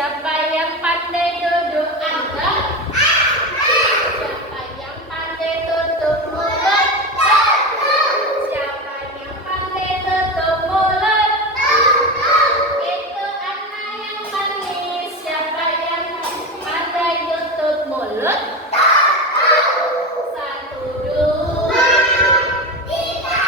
Siapa yang pandai duduk angkat? Siapa yang pandai tutup mulut? Siapa yang pandai tutup mulut? Itu anak yang manis. Siapa yang pandai tutup mulut? Satu, dua, tiga,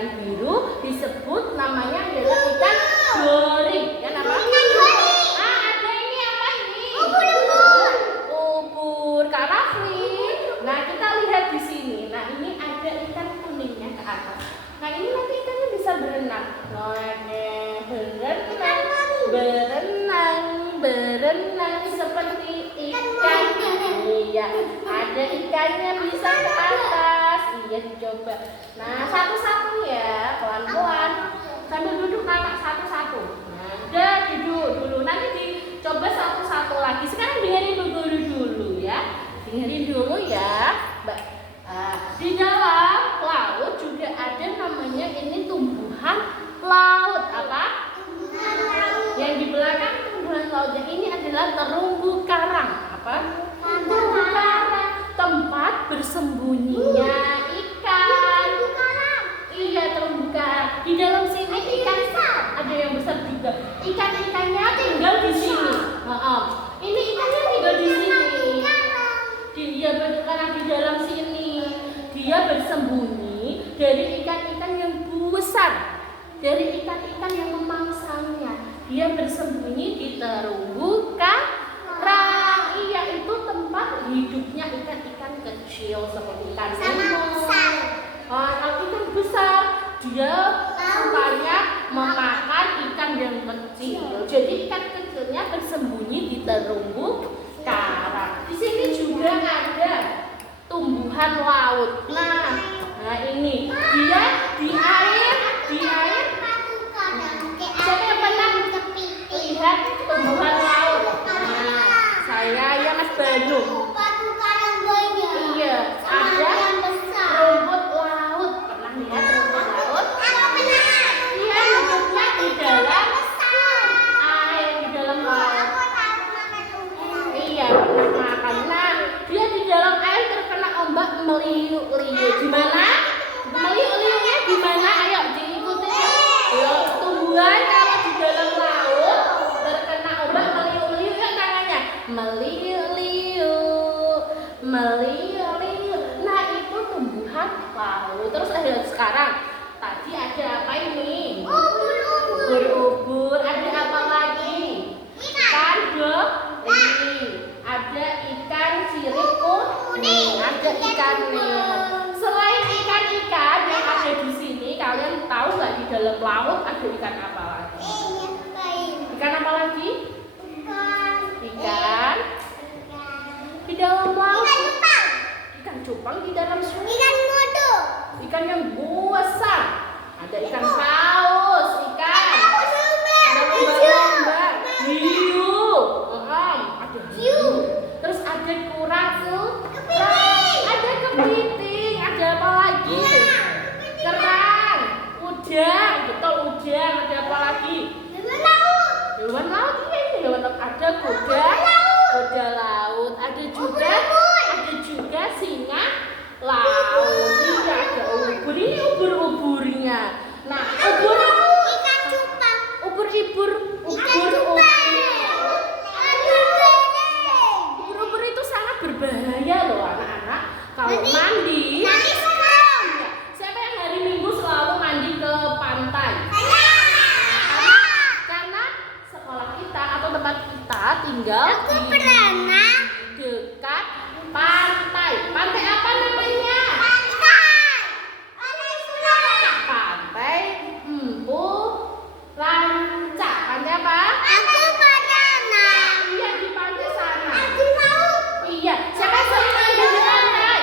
ikan biru disebut namanya adalah ikan dori. Ya apa? Ada ini apa ini? Ubur, Kak Rafli. Nah, kita lihat di sini. Nah, ini ada ikan kuningnya ke atas. Nah, ini nanti ikannya bisa berenang. Berenang seperti ikan. Iya, ada ikannya bisa ke atas. Iya, dicoba. Nah, satu-satu ya, pelan-pelan. Sambil duduk kakak satu-satu. Nah, udah duduk dulu. Nanti dicoba satu-satu lagi. Sekarang dengerin dulu ya. Dengerin dulu ya. Di dalam laut juga ada namanya ini tumbuhan laut. Apa? Yang di belakang tumbuhan lautnya ini adalah terumbu karang. Apa? Terumbu karang, tempat bersembunyinya ikan. Iya, terumbu karang. Di dalam sini ikan ada yang besar juga. Ikan-ikannya tinggal di sini. Ini ikannya tinggal di sini. Dia karena di dalam sini dia bersembunyi dari ikan-ikan yang besar, dari ikan-ikan yang memangsanya. Dia bersembunyi di terumbu karang. Iya, itu tempat hidupnya ikan-ikan kecil seperti ikan nemo. Kalau ikan besar dia sukanya memakan ikan yang kecil. Jadi ikan kecilnya bersembunyi di terumbu karang. Di sini juga ada tumbuhan laut. Nah ini dia di air. Siapa yang pernah lihat tumbuhan laut? Nah, saya ya Mas Banu. Iya, ada rumput laut. Pernah lihat rumput laut? Iya, hidupnya di dalam air, di dalam laut. Iya, pernah makan. Nah, dia di dalam air terkena ombak meliuk-liuk. Gimana? Meliuk-liuknya gimana? Ayo diikuti. Ayo, tumbuhan kalau di dalam laut terkena ombak meliuk-liuk, ya tangannya meliuk-liuk, meliuk-liuk. Nah, itu tumbuhan laut. Terus ada sekarang. Tadi ada apa ini? Ubur-ubur. Ada apa lagi? Ikan dori. Ada ikan sirip kuning. Ada ikan nemo. Selain ikan-ikan yang ada di sini, kalian tahu nggak di dalam laut ada ikan apa lagi? Ikan apa lagi? Ikan di dalam laut. Ikan cupang di dalam sungai. Ikan yang besar. Ada ikan paus, ikan. Ada lumba-lumba, hiu. Ada hiu. Terus ada kura-kura. Ada kepiting. Ada apa lagi? Kerang, udang. Betul, udang. Ada apa lagi? Hewan laut. Iya, hewan laut. Ada kuda laut. Ada juga singa laut. Iya, ada ubur. Ini ubur-uburnya. Nah, ubur itu sangat berbahaya loh anak-anak. Kalau mandi. Siapa yang hari Minggu selalu mandi ke pantai? Karena sekolah kita atau tempat kita tinggal di dekat pantai. Pantai apa namanya? Pantai Empu Ranca. Pantai apa? Iya, di pantai sana. Iya, siapa yang sering mandi di pantai?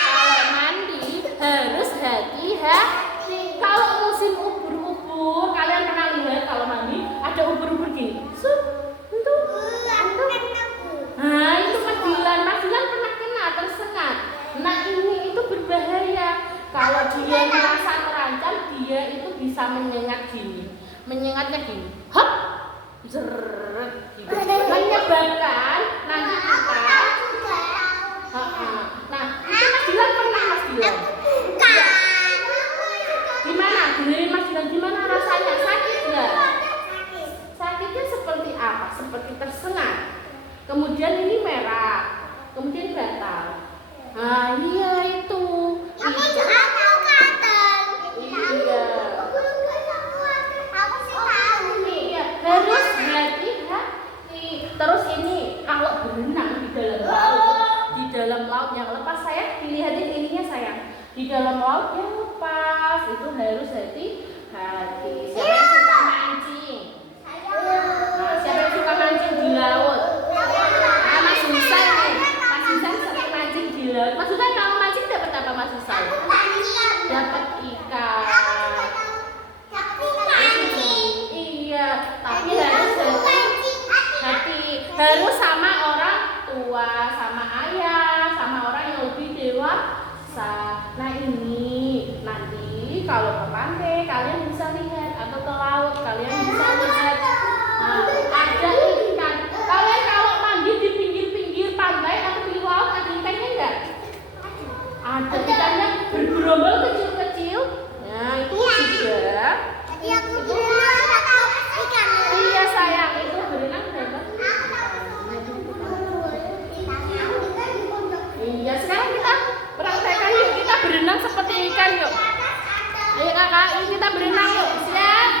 Kalau mandi harus hati-hati. Kalau musim ubur-ubur, kalian pernah lihat kalau mandi ada ubur-ubur gini. Nah, itu Mas Dilan pernah kena tersengat. Nah, ini itu berbahaya. Kalau dia merasa terancam, dia itu bisa menyengat gini. Menyengatnya gini. Hop! Zeret gitu. Menyebabkan nanti kita. Nah, itu Mas Dilan pernah Mas Dilan. Gimana? Dengerin Mas Dilan, gimana rasanya? Sakit nggak? Sakitnya seperti apa? Seperti tersengat. Kemudian ini merah, kemudian gatal. Nah, iya itu. Aku juga tahu kan. dalam laut ya lepas. Itu harus hati-hati. Siapa yang suka mancing? Nah, siapa yang suka mancing di laut? Nah, Mas Husan nih. Mas Husan sering mancing di laut. Mas Husan kalau mancing dapat apa Mas Husan? Dapat ikan. Iya, tapi harus hati. Harus sama orang tua, sama ayah, sama orang yang lebih dewasa. Nah ini nanti kalau ke pantai kalian bisa lihat, atau ke laut kalian bisa lihat. Nah, ada ikan. Kalian kalau mandi di pinggir-pinggir pantai atau di laut ada ikannya enggak? Ada ikannya bergerombol kecil-kecil. Nah itu juga. Iya sayang, itu berenang dapat. Iya, sekarang kita praktekkan yuk, kita berenang seperti ikan yuk. Ayo kakak, yuk kita berenang yuk. Siap?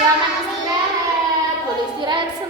Selamat istirahat, boleh istirahat.